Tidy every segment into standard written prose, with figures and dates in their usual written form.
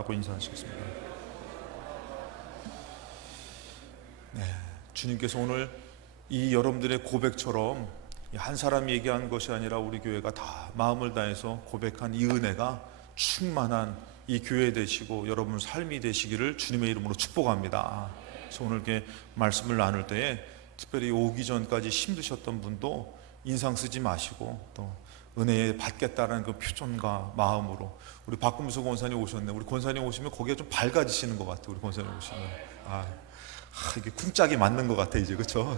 하고 인사하시겠습니다. 네, 주님께서 오늘 이 여러분들의 고백처럼 한 사람이 얘기한 것이 아니라 우리 교회가 다 마음을 다해서 고백한 이 은혜가 충만한 이 교회 되시고 여러분 삶이 되시기를 주님의 이름으로 축복합니다. 그래서 오늘 이렇게 말씀을 나눌 때에 특별히 오기 전까지 힘드셨던 분도 인상 쓰지 마시고 또 은혜 받겠다라는 그 표정과 마음으로 우리 박금수 권사님 오셨네. 우리 권사님 오시면 거기에 좀 밝아지시는 것 같아요. 우리 권사님 오시면 이게 쿵짝이 맞는 것 같아 이제, 그렇죠?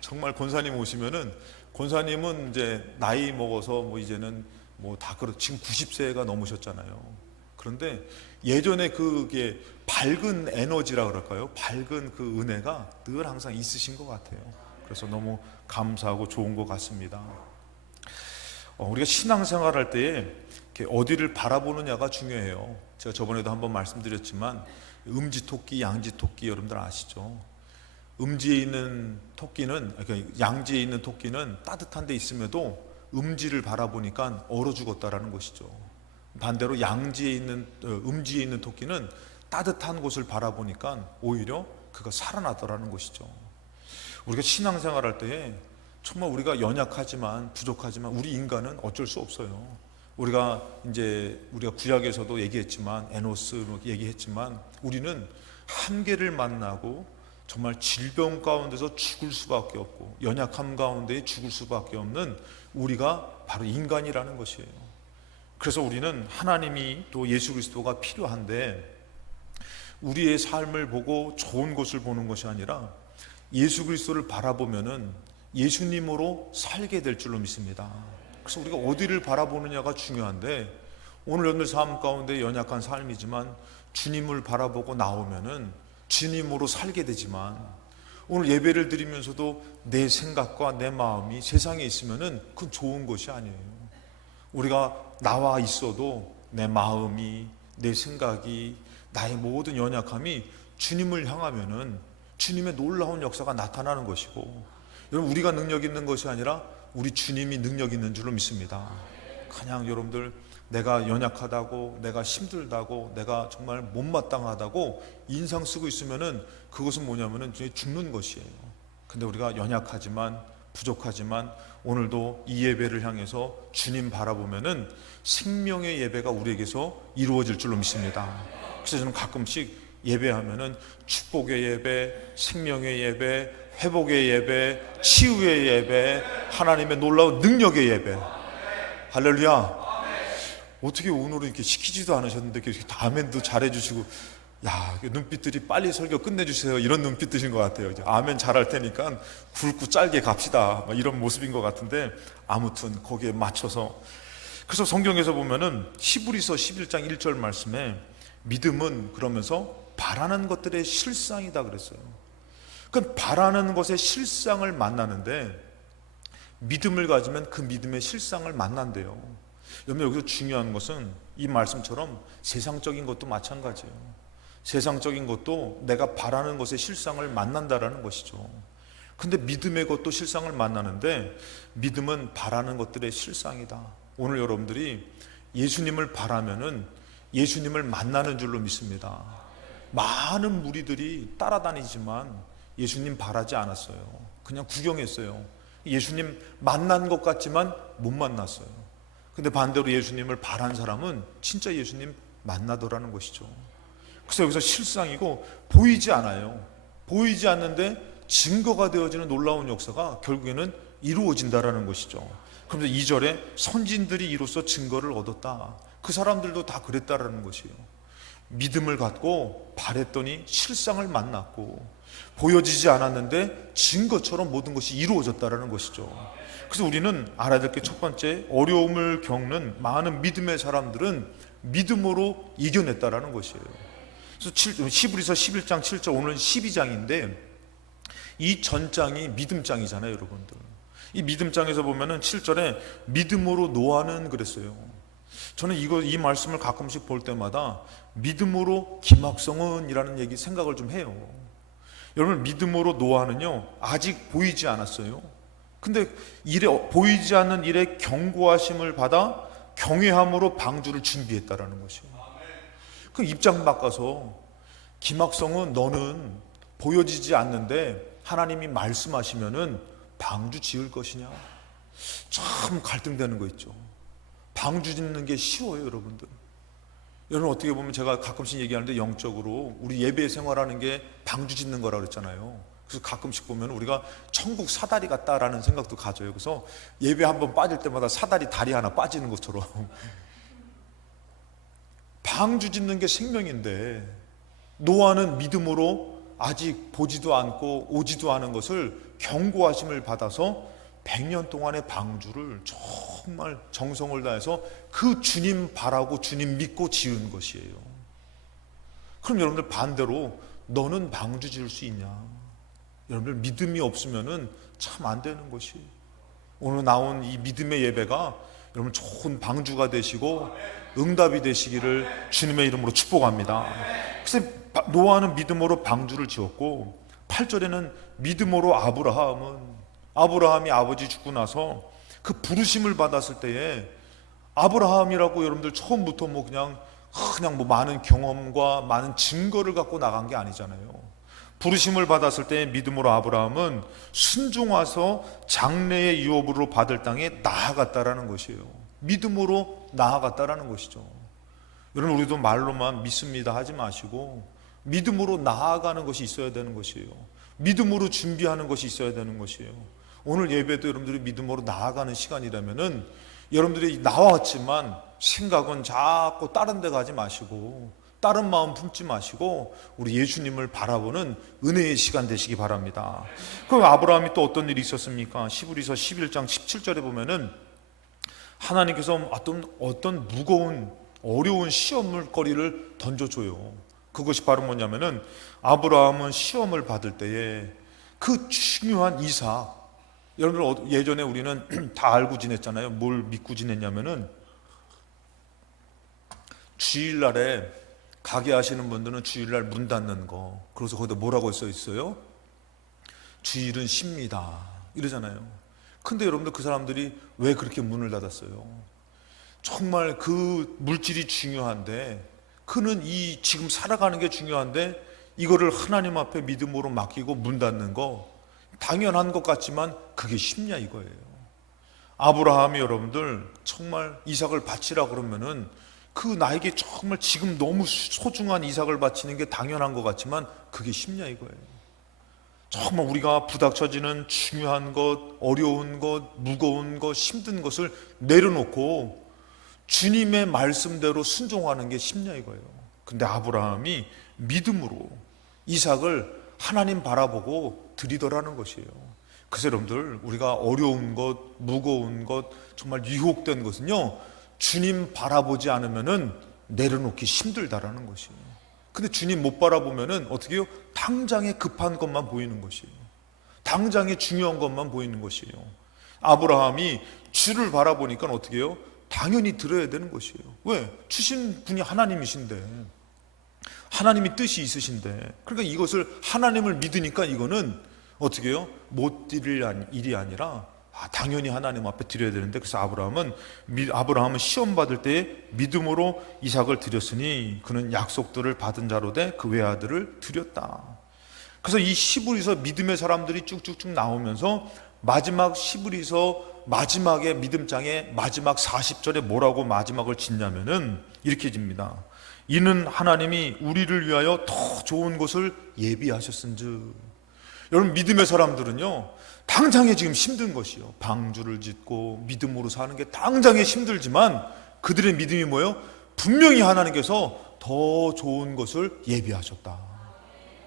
정말 권사님 오시면은, 권사님은 이제 나이 먹어서 뭐 이제는 뭐 다 지금 90세가 넘으셨잖아요. 그런데 예전에 그게 밝은 에너지라 그럴까요? 밝은 그 은혜가 늘 항상 있으신 것 같아요. 그래서 너무 감사하고 좋은 것 같습니다. 우리가 신앙생활할 때에 어디를 바라보느냐가 중요해요. 제가 저번에도 한번 말씀드렸지만 음지토끼, 양지토끼 여러분들 아시죠? 음지에 있는 토끼는, 그러니까 양지에 있는 토끼는 따뜻한 데 있음에도 음지를 바라보니까 얼어 죽었다라는 것이죠. 반대로 양지에 있는, 음지에 있는 토끼는 따뜻한 곳을 바라보니까 오히려 그가 살아나더라는 것이죠. 우리가 신앙생활할 때에 정말 우리가 연약하지만 부족하지만 우리 인간은 어쩔 수 없어요. 우리가 구약에서도 얘기했지만, 에노스 얘기했지만, 우리는 한계를 만나고 정말 질병 가운데서 죽을 수밖에 없고 연약함 가운데 죽을 수밖에 없는 우리가 바로 인간이라는 것이에요. 그래서 우리는 하나님이 또 예수 그리스도가 필요한데, 우리의 삶을 보고 좋은 것을 보는 것이 아니라 예수 그리스도를 바라보면은 예수님으로 살게 될 줄로 믿습니다. 그래서 우리가 어디를 바라보느냐가 중요한데, 오늘 여러분들 삶 가운데 연약한 삶이지만 주님을 바라보고 나오면은 주님으로 살게 되지만, 오늘 예배를 드리면서도 내 생각과 내 마음이 세상에 있으면은 그건 좋은 것이 아니에요. 우리가 나와 있어도 내 마음이, 내 생각이, 나의 모든 연약함이 주님을 향하면은 주님의 놀라운 역사가 나타나는 것이고, 여러분 우리가 능력 있는 것이 아니라 우리 주님이 능력 있는 줄로 믿습니다. 그냥 여러분들 내가 연약하다고, 내가 힘들다고, 내가 정말 못마땅하다고 인상 쓰고 있으면은 그것은 뭐냐면은 죽는 것이에요. 근데 우리가 연약하지만 부족하지만 오늘도 이 예배를 향해서 주님 바라보면은 생명의 예배가 우리에게서 이루어질 줄로 믿습니다. 그래서 저는 가끔씩 예배하면은 축복의 예배, 생명의 예배, 회복의 예배, 치유의 예배, 하나님의 놀라운 능력의 예배. 할렐루야. 어떻게 오늘은 이렇게 시키지도 않으셨는데 이렇게 아멘도 잘해주시고, 눈빛들이 빨리 설교 끝내주세요 이런 눈빛들인 것 같아요. 이제 아멘 잘할 테니까 굵고 짧게 갑시다 이런 모습인 것 같은데, 아무튼 거기에 맞춰서. 그래서 성경에서 보면은 히브리서 11장 1절 말씀에 믿음은 그러면서 바라는 것들의 실상이다 그랬어요. 그러니까 바라는 것의 실상을 만나는데, 믿음을 가지면 그 믿음의 실상을 만난대요. 여러분 여기서 중요한 것은 이 말씀처럼 세상적인 것도 마찬가지예요. 세상적인 것도 내가 바라는 것의 실상을 만난다라는 것이죠. 근데 믿음의 것도 실상을 만나는데, 믿음은 바라는 것들의 실상이다. 오늘 여러분들이 예수님을 바라면은 예수님을 만나는 줄로 믿습니다. 많은 무리들이 따라다니지만 예수님 바라지 않았어요. 그냥 구경했어요. 예수님 만난 것 같지만 못 만났어요. 근데 반대로 예수님을 바란 사람은 진짜 예수님 만나더라는 것이죠. 그래서 여기서 실상이고 보이지 않아요. 보이지 않는데 증거가 되어지는 놀라운 역사가 결국에는 이루어진다라는 것이죠. 그러면서 2절에 선진들이 이로써 증거를 얻었다. 그 사람들도 다 그랬다라는 것이에요. 믿음을 갖고 바랬더니 실상을 만났고, 보여지지 않았는데 증거처럼 모든 것이 이루어졌다라는 것이죠. 그래서 우리는 알아야 될 게 첫 번째, 어려움을 겪는 많은 믿음의 사람들은 믿음으로 이겨냈다라는 것이에요. 그래서 히브리서 11장 7절, 오늘은 12장인데 이 전장이 믿음장이잖아요, 여러분들. 이 믿음장에서 보면은 7절에 믿음으로 노아는 그랬어요. 저는 이 말씀을 가끔씩 볼 때마다 믿음으로 김학성은 이라는 얘기 생각을 좀 해요. 여러분 믿음으로 노아는요 아직 보이지 않았어요. 근데 보이지 않는 일에 경고하심을 받아 경외함으로 방주를 준비했다라는 것이에요. 그 입장 바꿔서 김학성은 너는 보여지지 않는데 하나님이 말씀하시면은 방주 지을 것이냐? 참 갈등되는 거 있죠. 방주 짓는 게 쉬워요, 여러분들. 여러분 어떻게 보면 제가 가끔씩 얘기하는데 영적으로 우리 예배 생활하는 게 방주 짓는 거라 그랬잖아요. 그래서 가끔씩 보면 우리가 천국 사다리 같다라는 생각도 가져요. 그래서 예배 한번 빠질 때마다 사다리 다리 하나 빠지는 것처럼 방주 짓는 게 생명인데 노아는 믿음으로 아직 보지도 않고 오지도 않은 것을 경고하심을 받아서 100년 동안의 방주를 정말 정성을 다해서 그 주님 바라고 주님 믿고 지은 것이에요. 그럼 여러분들 반대로 너는 방주 지을 수 있냐? 여러분들 믿음이 없으면은 참 안 되는 것이. 오늘 나온 이 믿음의 예배가 여러분 좋은 방주가 되시고 응답이 되시기를 주님의 이름으로 축복합니다. 그래서 노아는 믿음으로 방주를 지었고 8절에는 믿음으로 아브라함이 아버지 죽고 나서 그 부르심을 받았을 때에 아브라함이라고 여러분들 처음부터 그냥 많은 경험과 많은 증거를 갖고 나간 게 아니잖아요. 부르심을 받았을 때 믿음으로 아브라함은 순종하서 장래의 유업으로 받을 땅에 나아갔다라는 것이에요. 믿음으로 나아갔다라는 것이죠. 여러분 우리도 말로만 믿습니다 하지 마시고 믿음으로 나아가는 것이 있어야 되는 것이에요. 믿음으로 준비하는 것이 있어야 되는 것이에요. 오늘 예배도 여러분들이 믿음으로 나아가는 시간이라면은 여러분들이 나왔지만 생각은 자꾸 다른 데 가지 마시고 다른 마음 품지 마시고 우리 예수님을 바라보는 은혜의 시간 되시기 바랍니다. 그럼 아브라함이 또 어떤 일이 있었습니까? 히브리서 11장 17절에 보면은 하나님께서 어떤 무거운 어려운 시험거리를 던져줘요. 그것이 바로 뭐냐면은 아브라함은 시험을 받을 때에 그 중요한 이삭, 여러분들 예전에 우리는 다 알고 지냈잖아요. 뭘 믿고 지냈냐면은 주일날에 가게 하시는 분들은 주일날 문 닫는 거, 그래서 거기다 뭐라고 써 있어요? 주일은 쉽니다 이러잖아요. 근데 여러분들 그 사람들이 왜 그렇게 문을 닫았어요? 정말 그 물질이 중요한데, 그는 이 지금 살아가는 게 중요한데 이거를 하나님 앞에 믿음으로 맡기고 문 닫는 거 당연한 것 같지만 그게 쉽냐 이거예요. 아브라함이 여러분들 정말 이삭을 바치라 그러면은 그 나에게 정말 지금 너무 소중한 이삭을 바치는 게 당연한 것 같지만 그게 쉽냐 이거예요. 정말 우리가 부닥쳐지는 중요한 것, 어려운 것, 무거운 것, 힘든 것을 내려놓고 주님의 말씀대로 순종하는 게 쉽냐 이거예요. 근데 아브라함이 믿음으로 이삭을 하나님 바라보고 드리더라는 것이에요. 그래서 여러분들 우리가 어려운 것, 무거운 것, 정말 유혹된 것은요 주님 바라보지 않으면은 내려놓기 힘들다라는 것이에요. 근데 주님 못 바라보면은 어떻게 해요? 당장에 급한 것만 보이는 것이에요. 당장에 중요한 것만 보이는 것이에요. 아브라함이 주를 바라보니까 어떻게 해요? 당연히 들어야 되는 것이에요. 왜? 주신 분이 하나님이신데, 하나님이 뜻이 있으신데, 그러니까 이것을 하나님을 믿으니까 이거는 어떻게 해요? 못 드릴 일이 아니라 당연히 하나님 앞에 드려야 되는데, 그래서 아브라함은 시험 받을 때에 믿음으로 이삭을 드렸으니 그는 약속들을 받은 자로 돼 그 외아들을 드렸다. 그래서 이 히브리서 믿음의 사람들이 쭉쭉쭉 나오면서 마지막 히브리서 마지막에 믿음장에 마지막 40절에 뭐라고 마지막을 짓냐면은 이렇게 집니다. 이는 하나님이 우리를 위하여 더 좋은 것을 예비하셨은즉. 여러분 믿음의 사람들은요 당장에 지금 힘든 것이요, 방주를 짓고 믿음으로 사는 게 당장에 힘들지만 그들의 믿음이 뭐예요? 분명히 하나님께서 더 좋은 것을 예비하셨다.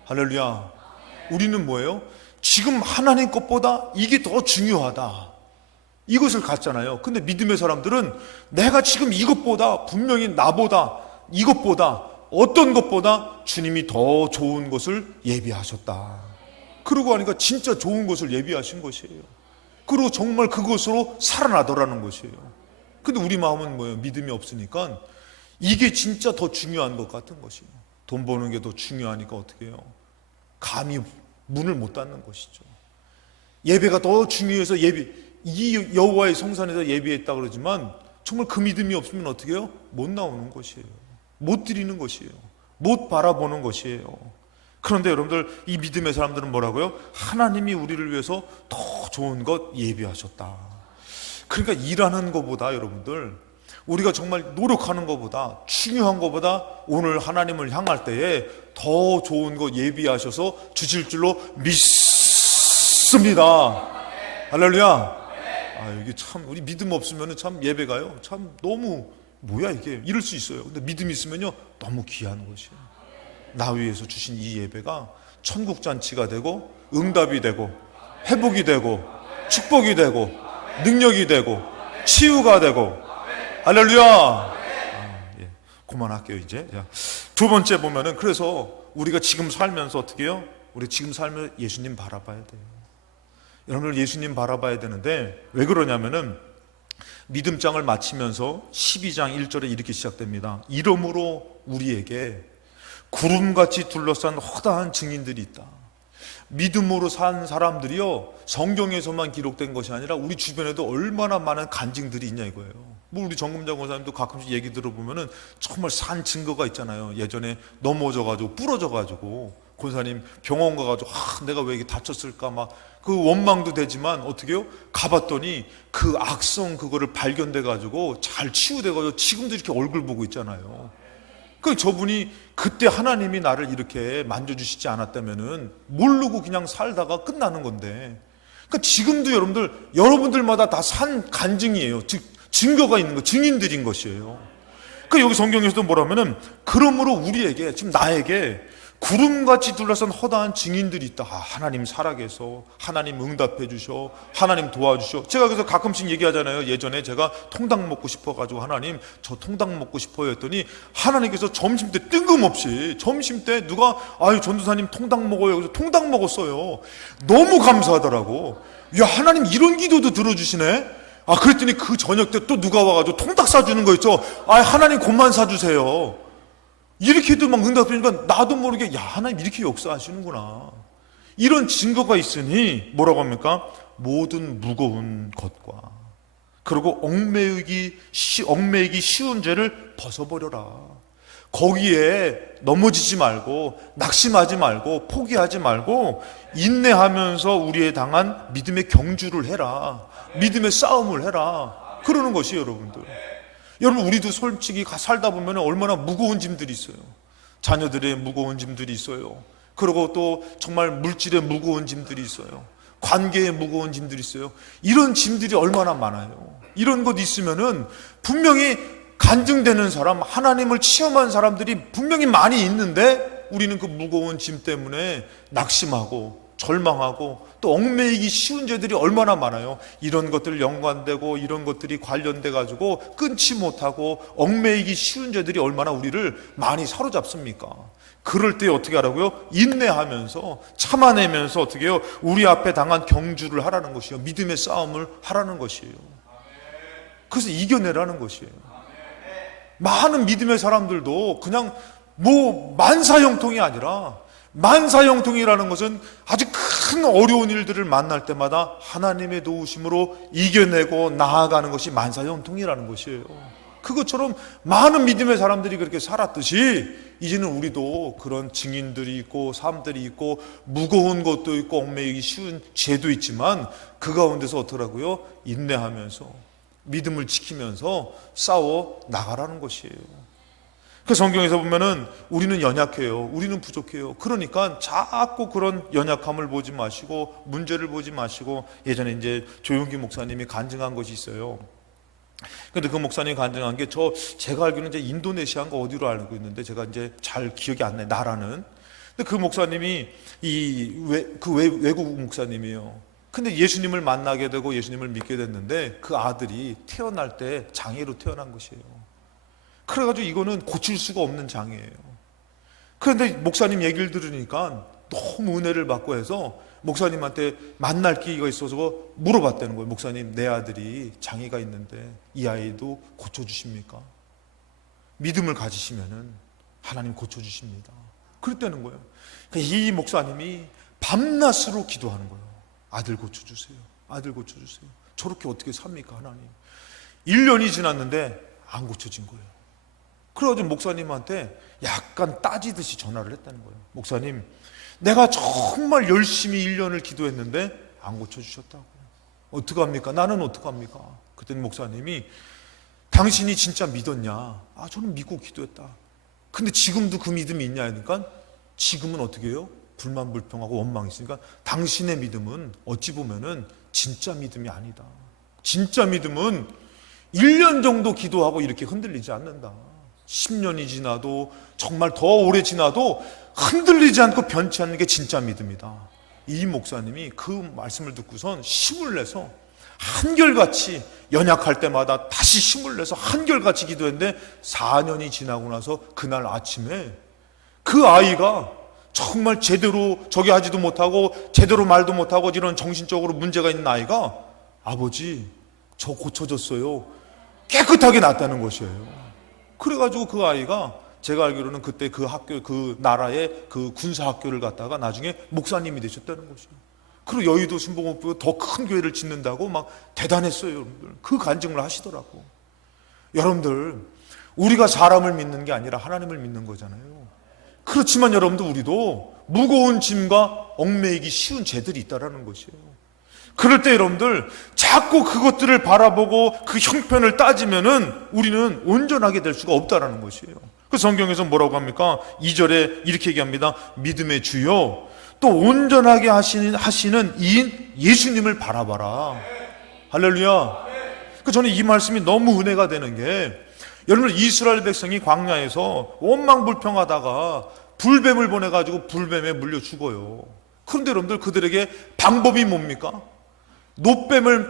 할렐루야. 우리는 뭐예요? 지금 하나님 것보다 이게 더 중요하다, 이것을 갖잖아요. 근데 믿음의 사람들은 내가 지금 이것보다, 분명히 나보다, 이것보다, 어떤 것보다 주님이 더 좋은 것을 예비하셨다. 그러고 하니까 진짜 좋은 것을 예비하신 것이에요. 그리고 정말 그것으로 살아나더라는 것이에요. 근데 우리 마음은 뭐예요? 믿음이 없으니까 이게 진짜 더 중요한 것 같은 것이에요. 돈 버는 게 더 중요하니까 어떻게 해요? 감히 문을 못 닫는 것이죠. 예배가 더 중요해서 이 여호와의 성산에서 예배했다 그러지만 정말 그 믿음이 없으면 어떻게 해요? 못 나오는 것이에요. 못 드리는 것이에요. 못 바라보는 것이에요. 그런데 여러분들, 이 믿음의 사람들은 뭐라고요? 하나님이 우리를 위해서 더 좋은 것 예비하셨다. 그러니까 일하는 것보다 여러분들, 우리가 정말 노력하는 것보다, 중요한 것보다 오늘 하나님을 향할 때에 더 좋은 것 예비하셔서 주실 줄로 믿습니다. 할렐루야. 이게 참, 우리 믿음 없으면 참 예배가요, 참 너무 뭐야 이게, 이럴 수 있어요. 근데 믿음이 있으면요, 너무 귀한 것이에요. 나 위해서 주신 이 예배가 천국잔치가 되고, 응답이 되고, 회복이 되고, 축복이 되고, 능력이 되고, 치유가 되고. 할렐루야. 예. 그만할게요 이제. 자, 두 번째 보면은, 그래서 우리가 지금 살면서 어떻게 해요? 우리 지금 살면 예수님 바라봐야 돼요. 여러분들, 예수님 바라봐야 되는데, 왜 그러냐면은 믿음장을 마치면서 12장 1절에 이렇게 시작됩니다. 이러므로 우리에게 구름같이 둘러싼 허다한 증인들이 있다. 믿음으로 산 사람들이요, 성경에서만 기록된 것이 아니라 우리 주변에도 얼마나 많은 간증들이 있냐 이거예요. 뭐 우리 정금장 권사님도 가끔씩 얘기 들어보면은 정말 산 증거가 있잖아요. 예전에 넘어져가지고 부러져가지고 권사님 병원 가가지고 내가 왜 이렇게 다쳤을까 막 그 원망도 되지만 어떻게 해요? 가봤더니 그 악성 그거를 발견돼가지고 잘 치유돼가지고 지금도 이렇게 얼굴 보고 있잖아요. 그 저분이 그때 하나님이 나를 이렇게 만져주시지 않았다면은 모르고 그냥 살다가 끝나는 건데, 그러니까 지금도 여러분들마다 다 산 간증이에요. 즉 증거가 있는 거, 증인들인 것이에요. 그러니까 여기 성경에서도 뭐라면은, 그러므로 우리에게, 지금 나에게 구름같이 둘러싼 허다한 증인들이 있다. 하나님 살아계셔, 하나님 응답해 주셔, 하나님 도와주셔. 제가 그래서 가끔씩 얘기하잖아요. 예전에 제가 통닭 먹고 싶어가지고, 하나님 저 통닭 먹고 싶어요 했더니 하나님께서 점심때 뜬금없이, 점심때 누가 전도사님 통닭 먹어요, 그래서 통닭 먹었어요. 너무 감사하더라고. 야, 하나님 이런 기도도 들어주시네. 그랬더니 그 저녁 때 또 누가 와가지고 통닭 사주는 거 있죠. 하나님 그만 사주세요. 이렇게도 막 응답하니까 나도 모르게, 야, 하나님 이렇게 역사하시는구나. 이런 증거가 있으니 뭐라고 합니까? 모든 무거운 것과, 그리고 얽매이기 쉬운 죄를 벗어버려라. 거기에 넘어지지 말고, 낙심하지 말고, 포기하지 말고, 인내하면서 우리의 당한 믿음의 경주를 해라. 믿음의 싸움을 해라. 그러는 것이 여러분들. 여러분, 우리도 솔직히 살다 보면 얼마나 무거운 짐들이 있어요. 자녀들의 무거운 짐들이 있어요. 그리고 또 정말 물질의 무거운 짐들이 있어요. 관계의 무거운 짐들이 있어요. 이런 짐들이 얼마나 많아요. 이런 것 있으면은 분명히 간증되는 사람, 하나님을 체험한 사람들이 분명히 많이 있는데, 우리는 그 무거운 짐 때문에 낙심하고 절망하고 또 얽매이기 쉬운 죄들이 얼마나 많아요. 이런 것들 연관되고 이런 것들이 관련돼 가지고 끊지 못하고 얽매이기 쉬운 죄들이 얼마나 우리를 많이 사로잡습니까? 그럴 때 어떻게 하라고요? 인내하면서 참아내면서 어떻게 해요? 우리 앞에 당한 경주를 하라는 것이요, 믿음의 싸움을 하라는 것이에요. 그래서 이겨내라는 것이에요. 많은 믿음의 사람들도 그냥 만사형통이 아니라, 만사형통이라는 것은 아주 큰 어려운 일들을 만날 때마다 하나님의 도우심으로 이겨내고 나아가는 것이 만사형통이라는 것이에요. 그것처럼 많은 믿음의 사람들이 그렇게 살았듯이, 이제는 우리도 그런 증인들이 있고 삶들이 있고 무거운 것도 있고 얽매이기 쉬운 죄도 있지만, 그 가운데서 어떡하라고요? 인내하면서 믿음을 지키면서 싸워 나가라는 것이에요. 그 성경에서 보면은 우리는 연약해요. 우리는 부족해요. 그러니까 자꾸 그런 연약함을 보지 마시고, 문제를 보지 마시고, 예전에 이제 조용기 목사님이 간증한 것이 있어요. 근데 그 목사님이 간증한 게, 제가 알기로는 이제 인도네시아인가 어디로 알고 있는데, 제가 이제 잘 기억이 안 나요, 나라는. 근데 그 목사님이 외국 목사님이에요. 근데 예수님을 만나게 되고 예수님을 믿게 됐는데, 그 아들이 태어날 때 장애로 태어난 것이에요. 그래가지고 이거는 고칠 수가 없는 장애예요. 그런데 목사님 얘기를 들으니까 너무 은혜를 받고 해서 목사님한테 만날 기회가 있어서 물어봤다는 거예요. 목사님, 내 아들이 장애가 있는데 이 아이도 고쳐주십니까? 믿음을 가지시면은 하나님 고쳐주십니다. 그랬다는 거예요. 그러니까 이 목사님이 밤낮으로 기도하는 거예요. 아들 고쳐주세요. 아들 고쳐주세요. 저렇게 어떻게 삽니까, 하나님? 1년이 지났는데 안 고쳐진 거예요. 그래가지고 목사님한테 약간 따지듯이 전화를 했다는 거예요. 목사님, 내가 정말 열심히 1년을 기도했는데 안 고쳐주셨다고. 어떡합니까? 나는 어떡합니까? 그랬더니 목사님이 당신이 진짜 믿었냐? 아, 저는 믿고 기도했다. 근데 지금도 그 믿음이 있냐? 하니까 지금은 어떻게 해요? 불만불평하고 원망이 있으니까 당신의 믿음은 어찌 보면은 진짜 믿음이 아니다. 진짜 믿음은 1년 정도 기도하고 이렇게 흔들리지 않는다. 10년이 지나도 정말 더 오래 지나도 흔들리지 않고 변치 않는 게 진짜 믿음이다. 이 목사님이 그 말씀을 듣고선 힘을 내서 한결같이 연약할 때마다 다시 힘을 내서 한결같이 기도했는데 4년이 지나고 나서 그날 아침에 그 아이가 정말 제대로 저기 하지도 못하고 제대로 말도 못하고 이런 정신적으로 문제가 있는 아이가 아버지 저 고쳐졌어요. 깨끗하게 났다는 것이에요. 그래가지고 그 아이가 제가 알기로는 그때 그 학교 그 나라의 그 군사 학교를 갔다가 나중에 목사님이 되셨다는 것이에요. 그리고 여의도 순복음교회 더 큰 교회를 짓는다고 막 대단했어요. 여러분들 그 간증을 하시더라고. 여러분들 우리가 사람을 믿는 게 아니라 하나님을 믿는 거잖아요. 그렇지만 여러분들 우리도 무거운 짐과 얽매이기 쉬운 죄들이 있다라는 것이에요. 그럴 때 여러분들 자꾸 그것들을 바라보고 그 형편을 따지면은 우리는 온전하게 될 수가 없다라는 것이에요. 그 성경에서 뭐라고 합니까? 2절에 이렇게 얘기합니다. 믿음의 주요 또 온전하게 하시는 이인 예수님을 바라봐라. 할렐루야. 저는 이 말씀이 너무 은혜가 되는 게 여러분 이스라엘 백성이 광야에서 원망불평하다가 불뱀을 보내가지고 불뱀에 물려 죽어요. 그런데 여러분들 그들에게 방법이 뭡니까? 노뱀을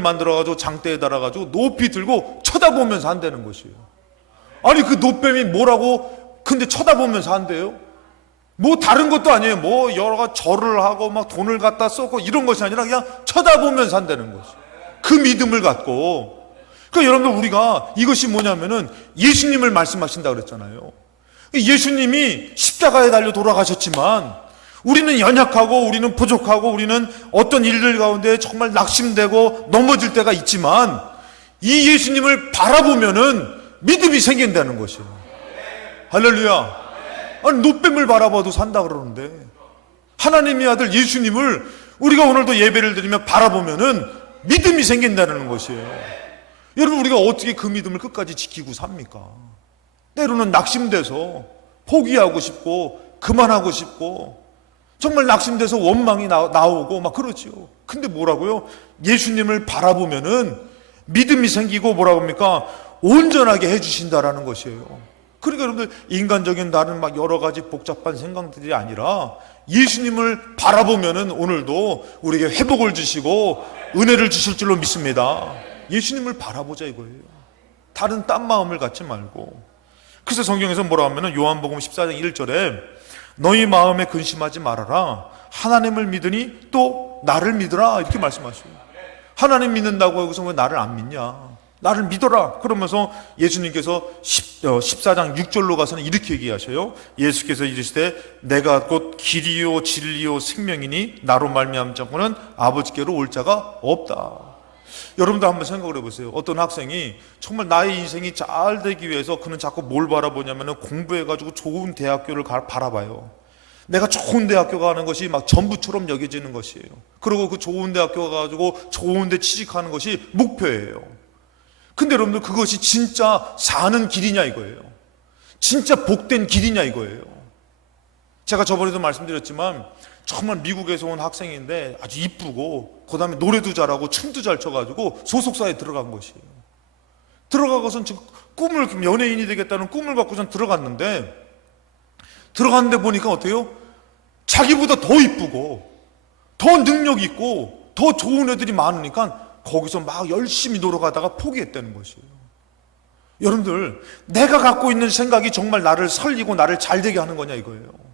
만들어가지고 장대에 달아가지고 높이 들고 쳐다보면서 한다는 것이에요. 아니 그 노뱀이 뭐라고 근데 쳐다보면서 한대요? 뭐 다른 것도 아니에요. 뭐 여러 가지 절을 하고 막 돈을 갖다 쏟고 이런 것이 아니라 그냥 쳐다보면서 한다는 것이에요. 그 믿음을 갖고. 그러니까 여러분들 우리가 이것이 뭐냐면은 예수님을 말씀하신다 그랬잖아요. 예수님이 십자가에 달려 돌아가셨지만 우리는 연약하고 우리는 부족하고 우리는 어떤 일들 가운데 정말 낙심되고 넘어질 때가 있지만 이 예수님을 바라보면은 믿음이 생긴다는 것이에요. 할렐루야. 아니 노뱀을 바라봐도 산다 그러는데 하나님의 아들 예수님을 우리가 오늘도 예배를 드리며 바라보면은 믿음이 생긴다는 것이에요. 여러분 우리가 어떻게 그 믿음을 끝까지 지키고 삽니까? 때로는 낙심돼서 포기하고 싶고 그만하고 싶고 정말 낙심돼서 원망이 나오고 막 그러지요. 근데 뭐라고요? 예수님을 바라보면은 믿음이 생기고 뭐라고 합니까? 온전하게 해주신다라는 것이에요. 그러니까 여러분들 인간적인 다른 막 여러 가지 복잡한 생각들이 아니라 예수님을 바라보면은 오늘도 우리에게 회복을 주시고 은혜를 주실 줄로 믿습니다. 예수님을 바라보자 이거예요. 다른 딴 마음을 갖지 말고. 그래서 성경에서 뭐라 하면은 요한복음 14장 1절에 너희 마음에 근심하지 말아라. 하나님을 믿으니 또 나를 믿으라. 이렇게 말씀하셔요. 하나님 믿는다고 여기서 왜 나를 안 믿냐? 나를 믿어라. 그러면서 예수님께서 14장 6절로 가서는 이렇게 얘기하셔요. 예수께서 이르시되 내가 곧 길이요 진리요 생명이니 나로 말미암지 않고는 아버지께로 올 자가 없다. 여러분도 한번 생각을 해보세요. 어떤 학생이 정말 나의 인생이 잘 되기 위해서 그는 자꾸 뭘 바라보냐면 공부해가지고 좋은 대학교를 바라봐요. 내가 좋은 대학교 가는 것이 막 전부처럼 여겨지는 것이에요. 그리고 그 좋은 대학교 가가지고 좋은 데 취직하는 것이 목표예요. 근데 여러분들 그것이 진짜 사는 길이냐 이거예요. 진짜 복된 길이냐 이거예요. 제가 저번에도 말씀드렸지만 정말 미국에서 온 학생인데 아주 이쁘고 그 다음에 노래도 잘하고 춤도 잘 춰가지고 소속사에 들어간 것이에요. 들어가고선 지금 연예인이 되겠다는 꿈을 갖고선 들어갔는데 보니까 어때요? 자기보다 더 이쁘고 더 능력 있고 더 좋은 애들이 많으니까 거기서 막 열심히 노력하다가 포기했다는 것이에요. 여러분들 내가 갖고 있는 생각이 정말 나를 살리고 나를 잘되게 하는 거냐 이거예요.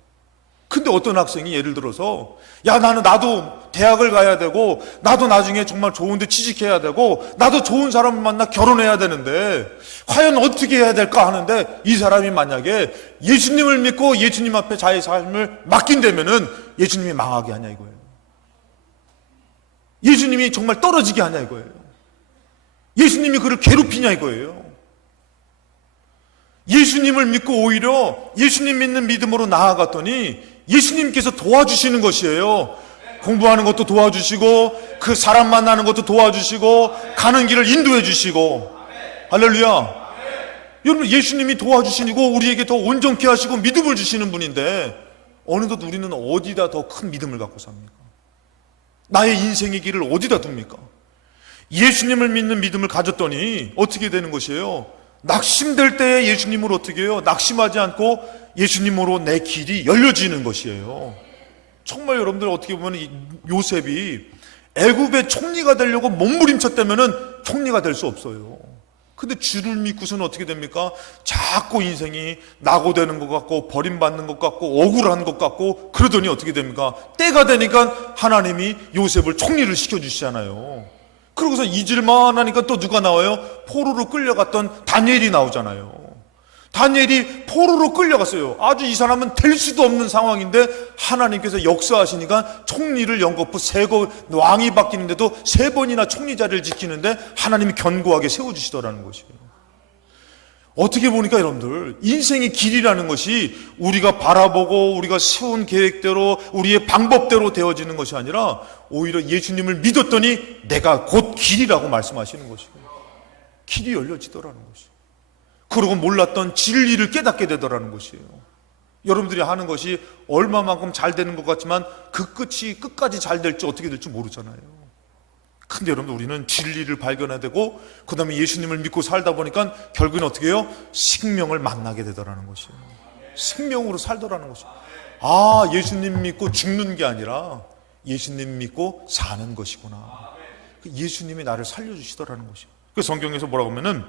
근데 어떤 학생이 예를 들어서 나도 대학을 가야 되고 나도 나중에 정말 좋은 데 취직해야 되고 나도 좋은 사람을 만나 결혼해야 되는데 과연 어떻게 해야 될까 하는데 이 사람이 만약에 예수님을 믿고 예수님 앞에 자기 삶을 맡긴다면은 예수님이 망하게 하냐 이거예요. 예수님이 정말 떨어지게 하냐 이거예요. 예수님이 그를 괴롭히냐 이거예요. 예수님을 믿고 오히려 예수님 믿는 믿음으로 나아갔더니 예수님께서 도와주시는 것이에요. 공부하는 것도 도와주시고 그 사람 만나는 것도 도와주시고 가는 길을 인도해 주시고. 할렐루야. 여러분, 예수님이 도와주시고 우리에게 더 온전케 하시고 믿음을 주시는 분인데 어느덧 우리는 어디다 더 큰 믿음을 갖고 삽니까? 나의 인생의 길을 어디다 둡니까? 예수님을 믿는 믿음을 가졌더니 어떻게 되는 것이에요? 낙심될 때에 예수님을 어떻게 해요? 낙심하지 않고 예수님으로 내 길이 열려지는 것이에요. 정말 여러분들 어떻게 보면 요셉이 애굽의 총리가 되려고 몸부림쳤다면은 총리가 될 수 없어요. 근데 주를 믿고서는 어떻게 됩니까? 자꾸 인생이 낙오되는 것 같고 버림받는 것 같고 억울한 것 같고 그러더니 어떻게 됩니까? 때가 되니까 하나님이 요셉을 총리를 시켜주시잖아요. 그러고서 잊을만 하니까 또 누가 나와요? 포로로 끌려갔던 다니엘이 나오잖아요. 다니엘이 포로로 끌려갔어요. 아주 이 사람은 될 수도 없는 상황인데 하나님께서 역사하시니까 총리를 연거푸 왕이 바뀌는데도 3번이나 총리 자리를 지키는데 하나님이 견고하게 세워주시더라는 것이에요. 어떻게 보니까 여러분들 인생의 길이라는 것이 우리가 바라보고 우리가 세운 계획대로 우리의 방법대로 되어지는 것이 아니라 오히려 예수님을 믿었더니 내가 곧 길이라고 말씀하시는 것이고 길이 열려지더라는 것이에요. 그러고 몰랐던 진리를 깨닫게 되더라는 것이에요. 여러분들이 하는 것이 얼마만큼 잘 되는 것 같지만 그 끝이 끝까지 잘 될지 어떻게 될지 모르잖아요. 근데 여러분, 우리는 진리를 발견해야 되고 그 다음에 예수님을 믿고 살다 보니까 결국엔 어떻게 해요? 생명을 만나게 되더라는 것이에요. 생명으로 살더라는 것이에요. 아, 예수님 믿고 죽는 게 아니라 예수님 믿고 사는 것이구나. 예수님이 나를 살려주시더라는 것이에요. 그 성경에서 뭐라고 하면은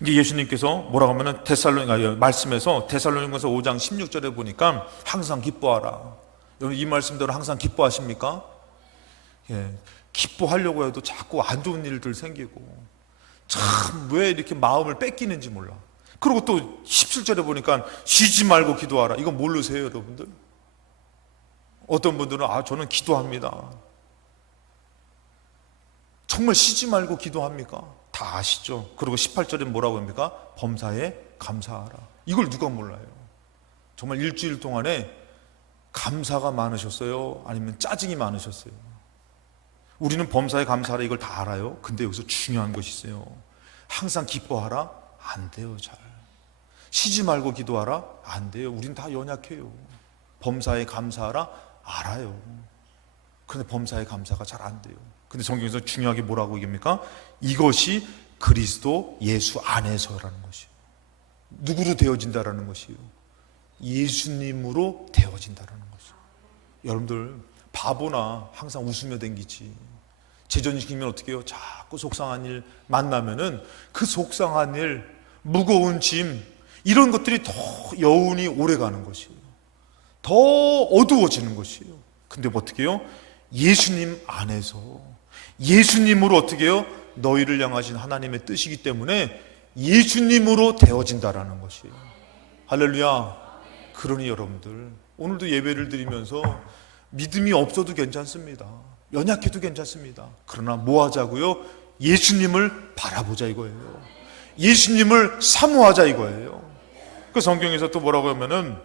이제 예수님께서 뭐라고 하면은 말씀에서 데살로니가서 5장 16절에 보니까 항상 기뻐하라. 여러분, 이 말씀대로 항상 기뻐하십니까? 예, 기뻐하려고 해도 자꾸 안 좋은 일들 생기고 참 왜 이렇게 마음을 뺏기는지 몰라. 그리고 또 17절에 보니까 쉬지 말고 기도하라. 이거 모르세요, 여러분들? 어떤 분들은 저는 기도합니다. 정말 쉬지 말고 기도합니까? 다 아시죠? 그리고 18절에 뭐라고 합니까? 범사에 감사하라. 이걸 누가 몰라요? 정말 일주일 동안에 감사가 많으셨어요? 아니면 짜증이 많으셨어요? 우리는 범사에 감사하라 이걸 다 알아요. 근데 여기서 중요한 것이 있어요. 항상 기뻐하라? 안 돼요. 잘 쉬지 말고 기도하라? 안 돼요. 우린 다 연약해요. 범사에 감사하라? 알아요. 그런데 범사에 감사가 잘 안 돼요. 근데 성경에서 중요하게 뭐라고 얘기합니까? 이것이 그리스도 예수 안에서라는 것이에요. 누구로 되어진다라는 것이에요? 예수님으로 되어진다라는 것이에요. 여러분들 바보나 항상 웃으며 댕기지. 제전시키면 어떻게 해요? 자꾸 속상한 일 만나면은 그 속상한 일, 무거운 짐 이런 것들이 더 여운이 오래 가는 것이에요. 더 어두워지는 것이에요. 근데 어떻게 해요? 예수님 안에서 예수님으로 어떻게 해요? 너희를 향하신 하나님의 뜻이기 때문에 예수님으로 되어진다라는 것이에요. 할렐루야. 그러니 여러분들 오늘도 예배를 드리면서 믿음이 없어도 괜찮습니다. 연약해도 괜찮습니다. 그러나 뭐 하자고요? 예수님을 바라보자 이거예요. 예수님을 사모하자 이거예요. 그 성경에서 또 뭐라고 하면은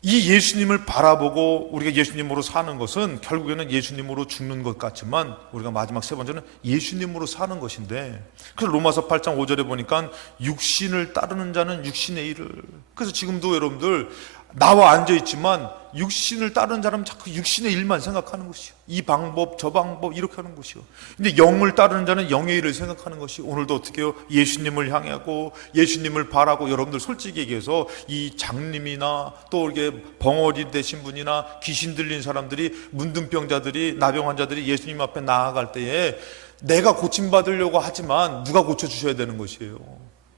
이 예수님을 바라보고 우리가 예수님으로 사는 것은 결국에는 예수님으로 죽는 것 같지만 우리가 마지막 3번째는 예수님으로 사는 것인데, 그래서 로마서 8장 5절에 보니까 육신을 따르는 자는 육신의 일을, 그래서 지금도 여러분들 나와 앉아있지만 육신을 따르는 사람은 자꾸 육신의 일만 생각하는 것이요. 이 방법 저 방법 이렇게 하는 것이요. 근데 영을 따르는 자는 영의 일을 생각하는 것이. 오늘도 어떻게 해요? 예수님을 향하고 예수님을 바라고. 여러분들 솔직히 얘기해서 이 장님이나 또 이렇게 벙어리 되신 분이나 귀신 들린 사람들이, 문둥병자들이, 나병 환자들이 예수님 앞에 나아갈 때에 내가 고침받으려고 하지만 누가 고쳐주셔야 되는 것이에요?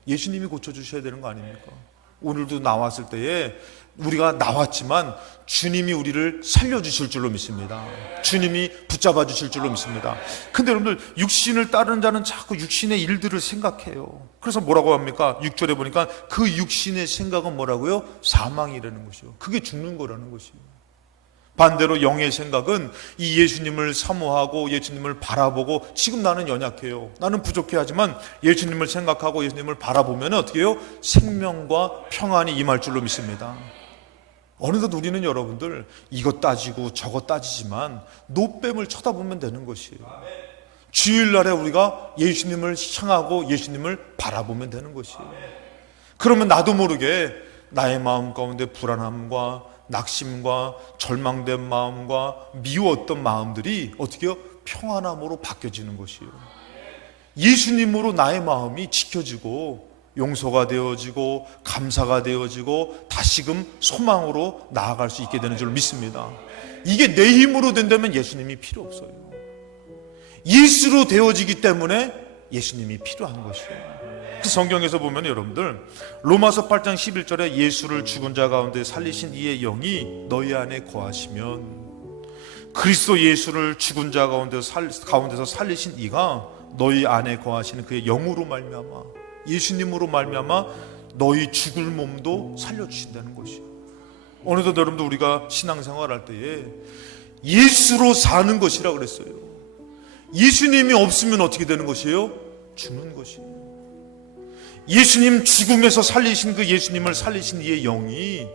예수님이 고쳐주셔야 되는 거 아닙니까? 오늘도 나왔을 때에 우리가 나왔지만 주님이 우리를 살려주실 줄로 믿습니다. 주님이 붙잡아 주실 줄로 믿습니다. 근데 여러분들 육신을 따르는 자는 자꾸 육신의 일들을 생각해요. 그래서 뭐라고 합니까? 6절에 보니까 그 육신의 생각은 뭐라고요? 사망이라는 것이요. 그게 죽는 거라는 것이에요. 반대로 영의 생각은 이 예수님을 사모하고 예수님을 바라보고, 지금 나는 연약해요, 나는 부족해, 하지만 예수님을 생각하고 예수님을 바라보면 어떻게 해요? 생명과 평안이 임할 줄로 믿습니다. 어느덧 우리는 여러분들 이것 따지고 저것 따지지만 노뱀을 쳐다보면 되는 것이에요. 주일날에 우리가 예수님을 향하고 예수님을 바라보면 되는 것이에요. 그러면 나도 모르게 나의 마음 가운데 불안함과 낙심과 절망된 마음과 미웠던 마음들이 어떻게 해요? 평안함으로 바뀌어지는 것이에요. 예수님으로 나의 마음이 지켜지고 용서가 되어지고 감사가 되어지고 다시금 소망으로 나아갈 수 있게 되는 줄 믿습니다. 이게 내 힘으로 된다면 예수님이 필요 없어요. 예수로 되어지기 때문에 예수님이 필요한 것이에요. 그 성경에서 보면 여러분들 로마서 8장 11절에 예수를 죽은 자 가운데 살리신 이의 영이 너희 안에 거하시면, 그리스도 예수를 죽은 자 가운데서 살리신 이가 너희 안에 거하시는 그의 영으로 말미암아, 예수님으로 말미암아 너희 죽을 몸도 살려주신다는 것이에요. 어느덧 여러분들 우리가 신앙생활 할 때에 예수로 사는 것이라 그랬어요. 예수님이 없으면 어떻게 되는 것이에요? 죽는 것이에요. 예수님 죽음에서 살리신 그 예수님을 살리신 이의 영이,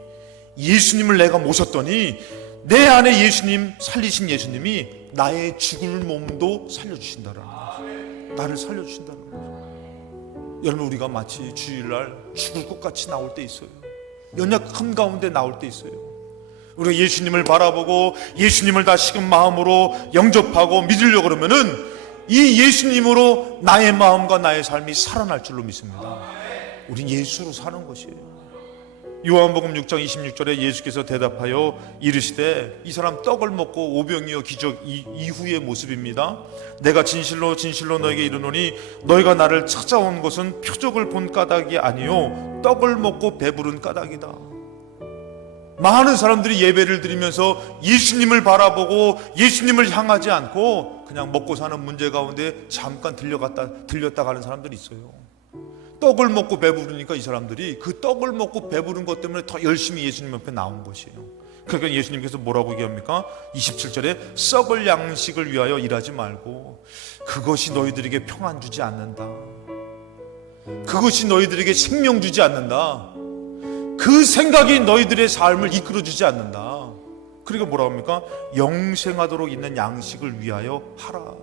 예수님을 내가 모셨더니 내 안에 예수님, 살리신 예수님이 나의 죽을 몸도 살려주신다라는 거죠. 나를 살려주신다는 거죠. 여러분, 우리가 마치 주일날 죽을 것 같이 나올 때 있어요. 연약한 가운데 나올 때 있어요. 우리가 예수님을 바라보고 예수님을 다시금 마음으로 영접하고 믿으려고 그러면은 이 예수님으로 나의 마음과 나의 삶이 살아날 줄로 믿습니다. 우린 예수로 사는 것이에요. 요한복음 6장 26절에 예수께서 대답하여 이르시되, 이 사람 떡을 먹고 오병이어 기적 이후의 모습입니다. 내가 진실로 진실로 너에게 이르노니 너희가 나를 찾아온 것은 표적을 본 까닭이 아니요 떡을 먹고 배부른 까닭이다. 많은 사람들이 예배를 드리면서 예수님을 바라보고 예수님을 향하지 않고 그냥 먹고 사는 문제 가운데 잠깐 들렸다 가는 사람들이 있어요. 떡을 먹고 배부르니까 이 사람들이 그 떡을 먹고 배부른 것 때문에 더 열심히 예수님 옆에 나온 것이에요. 그러니까 예수님께서 뭐라고 얘기합니까? 27절에 썩을 양식을 위하여 일하지 말고 그것이 너희들에게 평안 주지 않는다. 그것이 너희들에게 생명 주지 않는다. 그 생각이 너희들의 삶을 이끌어주지 않는다. 그러니까 뭐라고 합니까? 영생하도록 있는 양식을 위하여 하라.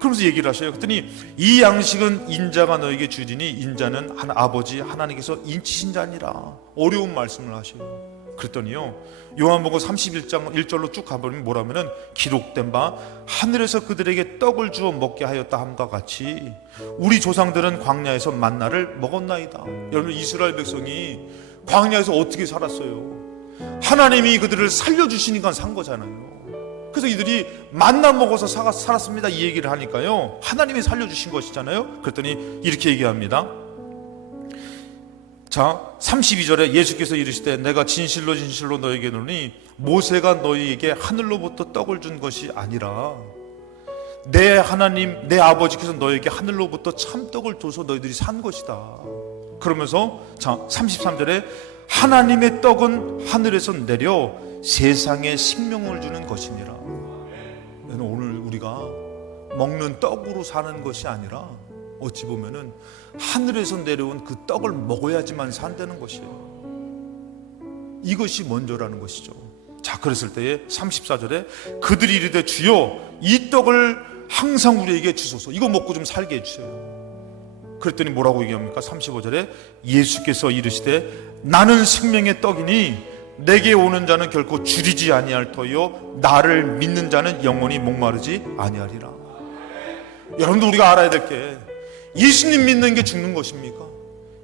그러면서 얘기를 하셔요. 그랬더니 이 양식은 인자가 너에게 주리니 인자는 아버지 하나님께서 인치신 자니라. 어려운 말씀을 하셔요. 그랬더니요, 요한복음 31장 1절로 쭉 가보면 뭐라면은 기록된 바 하늘에서 그들에게 떡을 주어 먹게 하였다 함과 같이 우리 조상들은 광야에서 만나를 먹었나이다. 여러분, 이스라엘 백성이 광야에서 어떻게 살았어요? 하나님이 그들을 살려주시니까 산 거잖아요. 그래서 이들이 만나 먹어서 살았습니다, 이 얘기를 하니까요, 하나님이 살려주신 것이잖아요. 그랬더니 이렇게 얘기합니다. 자, 32절에 예수께서 이르시되 내가 진실로 진실로 너에게 이르노니 모세가 너희에게 하늘로부터 떡을 준 것이 아니라 내 하나님 내 아버지께서 너에게 하늘로부터 참떡을 줘서 너희들이 산 것이다. 그러면서 자, 33절에 하나님의 떡은 하늘에서 내려 세상에 생명을 주는 것이니라. 오늘 우리가 먹는 떡으로 사는 것이 아니라 어찌 보면은 하늘에서 내려온 그 떡을 먹어야지만 산다는 것이에요. 이것이 먼저라는 것이죠. 자, 그랬을 때에 34절에 그들이 이르되 주여 이 떡을 항상 우리에게 주소서. 이거 먹고 좀 살게 해주세요. 그랬더니 뭐라고 얘기합니까? 35절에 예수께서 이르시되 나는 생명의 떡이니 내게 오는 자는 결코 줄이지 아니할 터요 나를 믿는 자는 영원히 목마르지 아니하리라. 여러분들, 우리가 알아야 될 게 예수님 믿는 게 죽는 것입니까?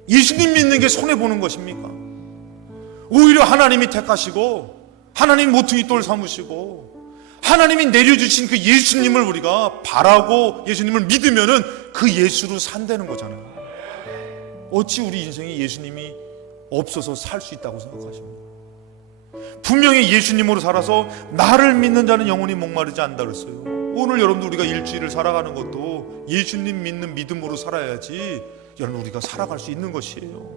예수님 믿는 게 손해보는 것입니까? 오히려 하나님이 택하시고 하나님 모퉁이 돌 삼으시고 하나님이 내려주신 그 예수님을 우리가 바라고 예수님을 믿으면은 그 예수로 산다는 거잖아요. 어찌 우리 인생에 예수님이 없어서 살 수 있다고 생각하십니까? 분명히 예수님으로 살아서 나를 믿는 자는 영원히 목마르지 않는다 그랬어요. 오늘 여러분들 우리가 일주일을 살아가는 것도 예수님 믿는 믿음으로 살아야지 여러분 우리가 살아갈 수 있는 것이에요.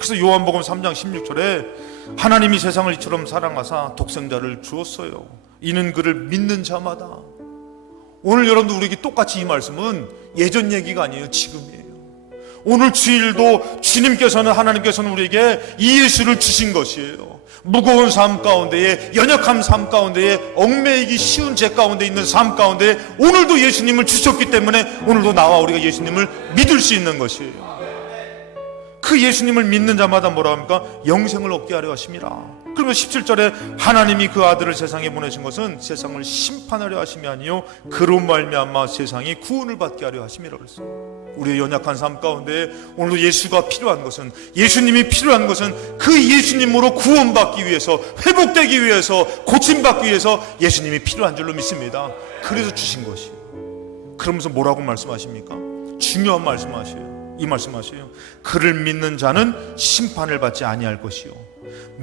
그래서 요한복음 3장 16절에 하나님이 세상을 이처럼 사랑하사 독생자를 주었어요. 이는 그를 믿는 자마다. 오늘 여러분들 우리에게 똑같이 이 말씀은 예전 얘기가 아니에요. 지금이에요. 오늘 주일도 주님께서는, 하나님께서는 우리에게 이 예수를 주신 것이에요. 무거운 삶 가운데에, 연약한 삶 가운데에, 얽매이기 쉬운 죄 가운데 있는 삶 가운데 오늘도 예수님을 주셨기 때문에 오늘도 나와 우리가 예수님을 믿을 수 있는 것이에요. 그 예수님을 믿는 자마다 뭐라 합니까? 영생을 얻게 하려 하심이라. 그러면 17절에 하나님이 그 아들을 세상에 보내신 것은 세상을 심판하려 하심이 아니요 그로 말미암아 세상이 구원을 받게 하려 하심이라 그랬어요. 우리의 연약한 삶 가운데 오늘도 예수가 필요한 것은, 예수님이 필요한 것은 그 예수님으로 구원받기 위해서, 회복되기 위해서, 고침받기 위해서 예수님이 필요한 줄로 믿습니다. 그래서 주신 것이에요. 그러면서 뭐라고 말씀하십니까? 중요한 말씀하셔요. 이 말씀하셔요. 그를 믿는 자는 심판을 받지 아니할 것이요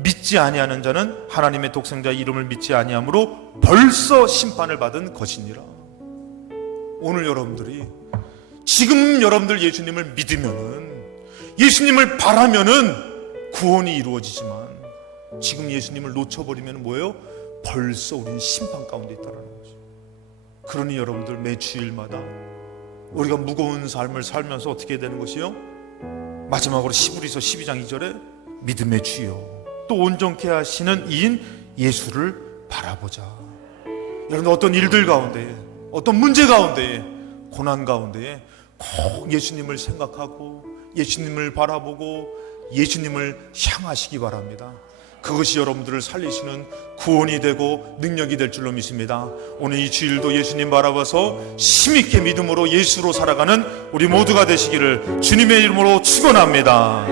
믿지 아니하는 자는 하나님의 독생자 이름을 믿지 아니함으로 벌써 심판을 받은 것이니라. 오늘 여러분들이, 지금 여러분들 예수님을 믿으면은, 예수님을 바라면은 구원이 이루어지지만 지금 예수님을 놓쳐버리면 뭐예요? 벌써 우리는 심판 가운데 있다는 거죠. 그러니 여러분들 매 주일마다 우리가 무거운 삶을 살면서 어떻게 되는 것이요? 마지막으로 히브리서 12장 2절에 믿음의 주요 또 온전케 하시는 이인 예수를 바라보자. 여러분 어떤 일들 가운데, 어떤 문제 가운데, 고난 가운데 꼭 예수님을 생각하고 예수님을 바라보고 예수님을 향하시기 바랍니다. 그것이 여러분들을 살리시는 구원이 되고 능력이 될 줄로 믿습니다. 오늘 이 주일도 예수님 바라봐서 힘있게 믿음으로 예수로 살아가는 우리 모두가 되시기를 주님의 이름으로 축원합니다.